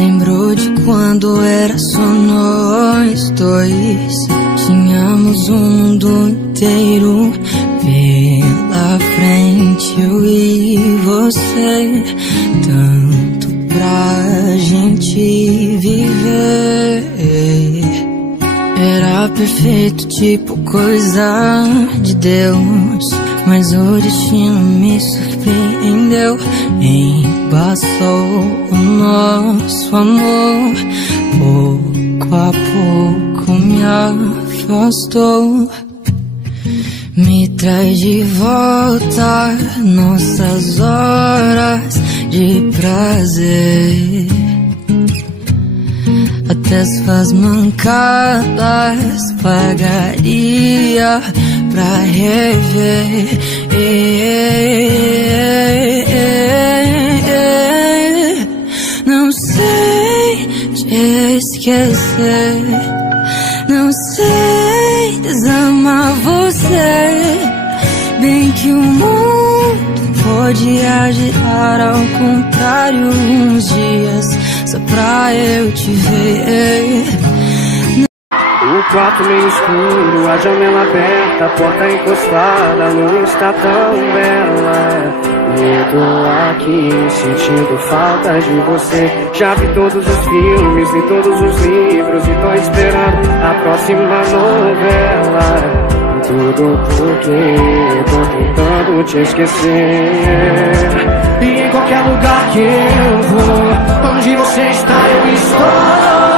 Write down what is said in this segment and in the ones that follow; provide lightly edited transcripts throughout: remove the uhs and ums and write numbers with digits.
Lembrou de quando era só nós dois. Tínhamos o mundo inteiro pela frente, eu e você. Tanto pra gente viver. Era perfeito, tipo coisa de Deus. Mas o destino me surpreendeu. Embaçou o nosso amor. Pouco a pouco me afastou. Me traz de volta nossas horas de prazer. Até suas mancadas pagaria pra rever. Não sei te esquecer, não sei desamar você. Bem que o mundo pode girar ao contrário uns dias, só pra eu te ver. O quarto meio escuro, a janela aberta, a porta encostada, a lua está tão bela. E eu tô aqui sentindo falta de você. Já vi todos os filmes, li todos os livros e tô esperando a próxima novela. E tudo porque tô tentando te esquecer. E em qualquer lugar que eu vou, onde você está eu estou.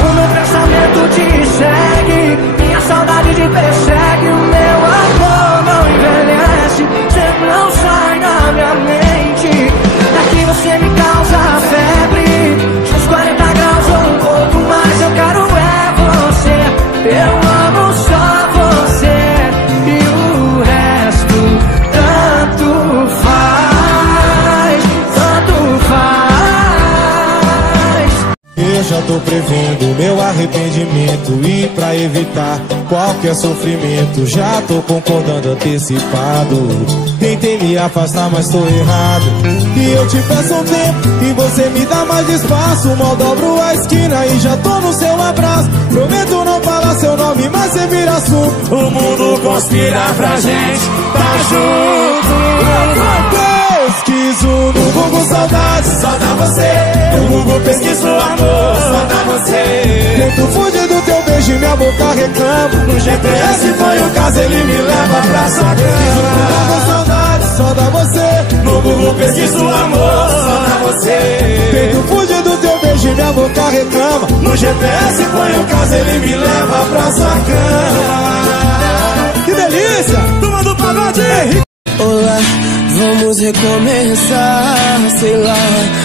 O meu pensamento te segue, minha saudade te persegue. O meu amor não envelhece, sempre não sai da minha mente. Daqui você me causa febre, uns 40 graus ou um pouco mais. Eu quero é você, eu amo só você. E o resto tanto faz, tanto faz. Eu já tô prevendo meu arrependimento e pra evitar qualquer sofrimento já tô concordando antecipado. Tentei me afastar, mas tô errado. E eu te peço um tempo e você me dá mais espaço. Mal dobro a esquina e já tô no seu abraço. Prometo não falar seu nome, mas você vira assunto. O mundo conspira pra gente tá junto. Pesquiso no Google saudade, só dá você. No Google pesquiso amor, só dá você. Tento fugir do teu beijo e minha boca reclama. No GPS foi o caso, ele me leva pra sua cama. No Google saudade, só dá você. No Google pesquiso amor, só dá você. Tento fugir do teu beijo e minha boca reclama. No GPS foi o caso, ele me leva pra sua cama. Que delícia! Turma do pagode! Olá, vamos recomeçar, sei lá,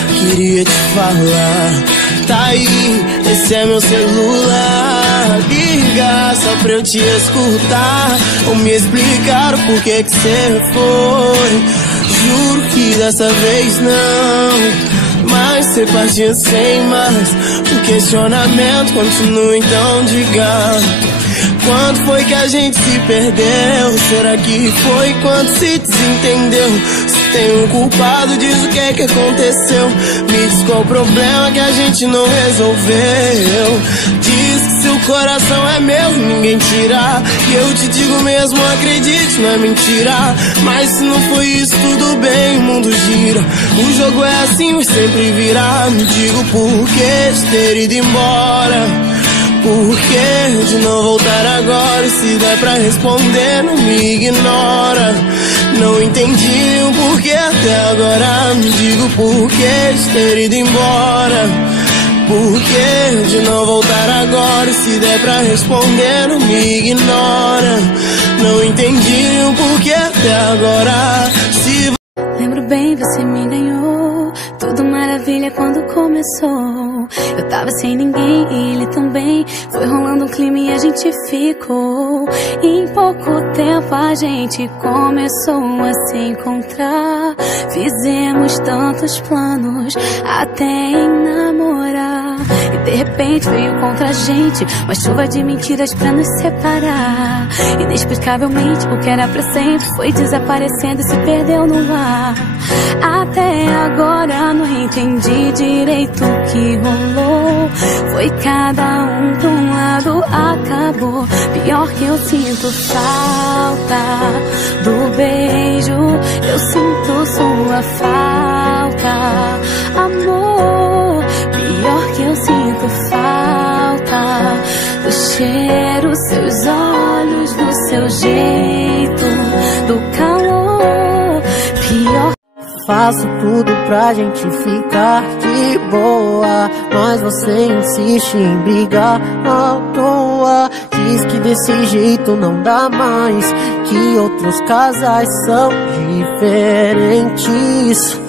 queria te falar. Tá aí, esse é meu celular. Liga só pra eu te escutar ou me explicar o porquê que cê foi. Juro que dessa vez não, mas cê partiu sem mais. O questionamento continua, então diga. Quando foi que a gente se perdeu? Será que foi quando se desentendeu? Se tem um culpado, diz o que é que aconteceu. Me diz qual o problema que a gente não resolveu. Diz que seu coração é meu e ninguém tira. E eu te digo mesmo, acredite, não é mentira. Mas se não foi isso, tudo bem, o mundo gira. O jogo é assim, mas sempre virá. Me digo por que de ter ido embora. Por que de não voltar agora? Se der pra responder, não me ignora. Não entendi o porquê até agora. Me digo por que de ter ido embora. Por que de não voltar agora? Se der pra responder, não me ignora. Não entendi o porquê até agora. Se... Lembro bem, você me ganhou. Tudo maravilha quando começou. Eu tava sem ninguém e ele também. Foi rolando um clima e a gente ficou. E em pouco tempo a gente começou a se encontrar. Fizemos tantos planos até em namorar. E de repente veio contra a gente uma chuva de mentiras pra nos separar. Inexplicavelmente o que era pra sempre foi desaparecendo e se perdeu no ar. entendi direito o que rolou. Foi cada um pra um lado, acabou. Pior que eu sinto falta do beijo, eu sinto sua falta, amor. Pior que eu sinto falta do cheiro, seus olhos, do seu jeito, do calor. Pior. Faço tudo pra gente ficar de boa, mas você insiste em brigar à toa. Diz que desse jeito não dá mais, que outros casais são diferentes.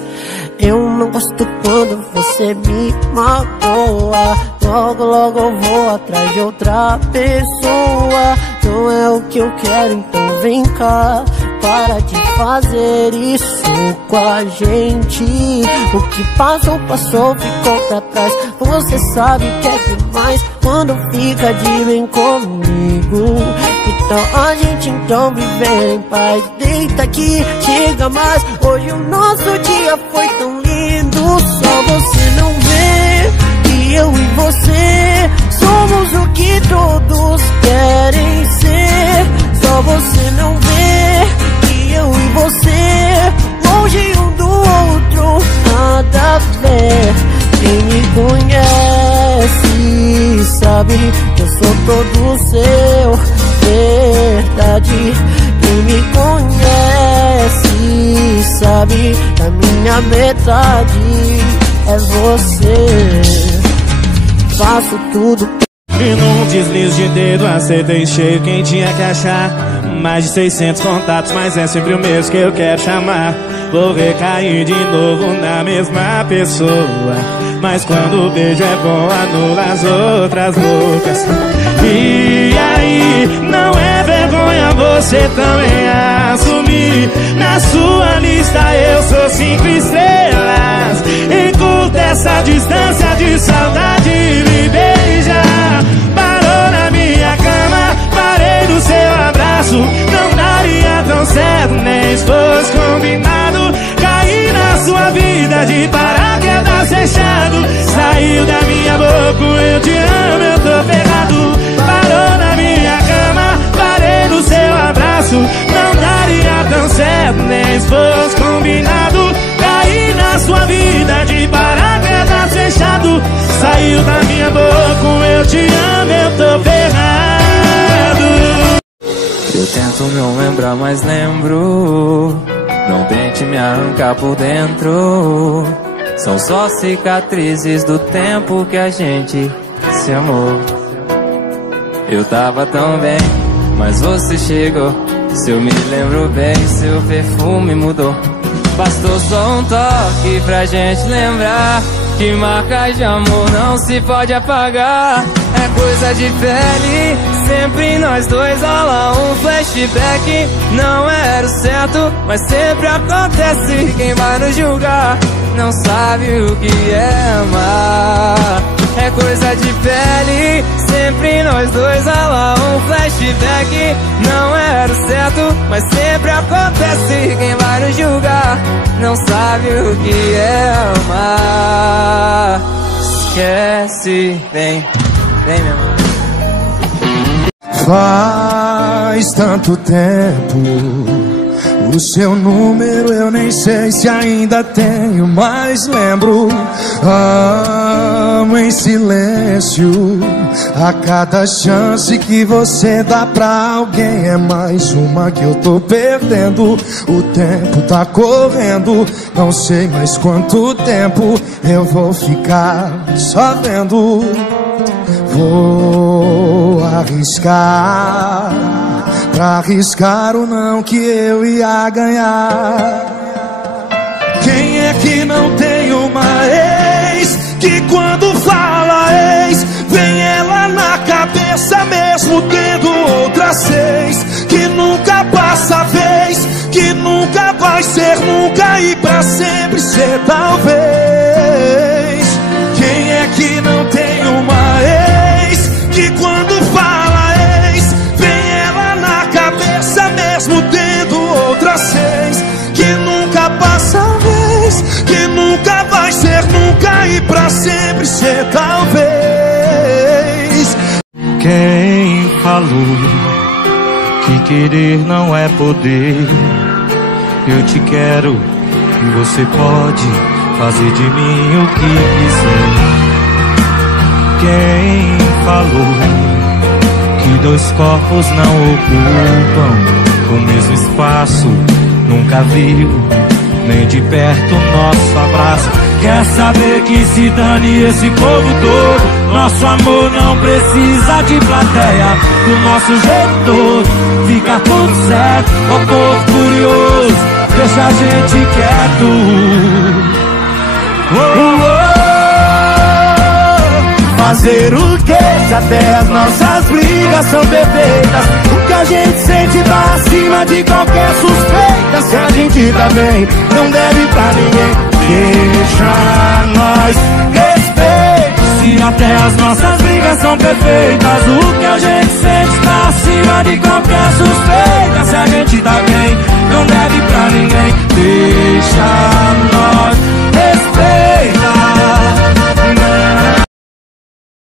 Eu não gosto quando você me magoa. Logo, logo eu vou atrás de outra pessoa. Não é o que eu quero, então vem cá. Para de fazer isso com a gente. O que passou, passou, ficou pra trás. Você sabe que é demais quando fica de bem comigo. Então a gente viver em paz. Deita aqui, chega mais. Hoje o nosso dia foi tão lindo. Só você não vê que eu e você somos o que todos querem ser. Só você não vê que eu e você, longe um do outro, nada a ver. Quem me conhece sabe que eu sou todo seu, verdade. Quem me conhece sabe que a minha metade é você. Faço tudo. E num deslize de dedo acertei em cheio quem tinha que achar. Mais de 600 contatos, mas é sempre o mesmo que eu quero chamar. Vou recair de novo na mesma pessoa, mas quando o beijo é bom anula as outras bocas. E aí, não é vergonha você também assumir. Na sua lista eu sou 5 estrelas. Encurta essa distância de saudade e me beija. Parou na minha cama, parei no seu abraço. Não daria tão certo, nem se fosse combinado. Caí na sua vida de paraquedas fechado. Saiu da minha boca, eu te amo, eu tô ferrado. Parou na minha cama, parei no seu abraço. Não daria tão certo, nem se fosse combinado. Caí na sua vida de paraquedas fechado. Saiu da minha boca, eu te amo, eu tô ferrado. Eu tento não lembrar, mas lembro. Não tente me arrancar por dentro. São só cicatrizes do tempo que a gente se amou. Eu tava tão bem, mas você chegou. Se eu me lembro bem, seu perfume mudou. Bastou só um toque pra gente lembrar que marcas de amor não se pode apagar. É coisa de pele, sempre nós dois rola um flashback. Não era o certo, mas sempre acontece. Quem vai nos julgar não sabe o que é amar. É coisa de pele, sempre nós dois rola um flashback. Não era o certo, mas sempre acontece. Quem vai nos julgar não sabe o que é amar. Esquece, vem meu amor. Faz tanto tempo, o seu número eu nem sei se ainda tenho, mas lembro. Amo em silêncio. A cada chance que você dá pra alguém é mais uma que eu tô perdendo. O tempo tá correndo, não sei mais quanto tempo eu vou ficar só vendo. Vou arriscar, pra arriscar o não que eu ia ganhar. Quem é que não tem uma ex que quando fala ex vem ela na cabeça mesmo tendo outras 6? Que nunca passa a vez, que nunca vai ser nunca e pra sempre ser talvez. Quem é que não tem uma ex que quando fala ex vem ela na cabeça mesmo tendo outras 6? Que nunca passa a vez, que nunca vai ser nunca querer não é poder. Eu te quero e você pode fazer de mim o que quiser. Quem falou que dois corpos não ocupam o mesmo espaço? Nunca viu nem de perto nosso abraço. Quer saber que se dane esse povo todo? Nosso amor não precisa de plateia. Do nosso jeito todo fica tudo certo. Ó povo curioso, deixa a gente quieto. Fazer o que se até as nossas brigas são perfeitas? O que a gente sente tá acima de qualquer suspeita. Se a gente tá bem, não deve pra ninguém. Deixa nós respeito. Se até as nossas brigas são perfeitas, o que a gente sente tá acima de qualquer suspeita.